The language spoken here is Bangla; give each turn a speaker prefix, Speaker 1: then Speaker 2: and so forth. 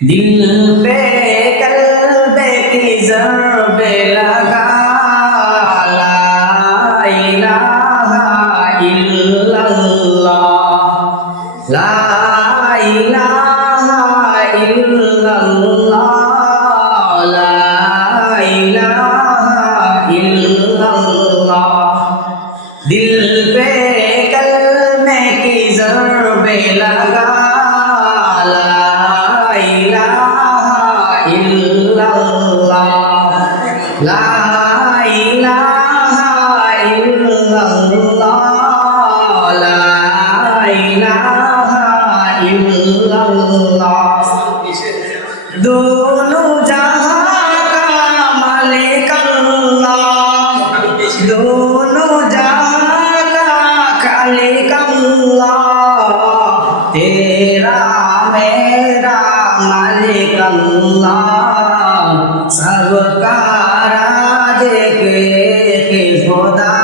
Speaker 1: दिल पे कल्ब की जरब लगा ला इलाहा इल्लल्लाह ला इलाहा इल्लल्लाह ला इलाहा इल्लल्लाह दिल पे illallah la ilaha illallah la ilaha illallah dono jahan ka malik allah dono jahan ka khalik allah তেরা মেরা মালিক আল্লাহ সবকা রাজেক কে খোদা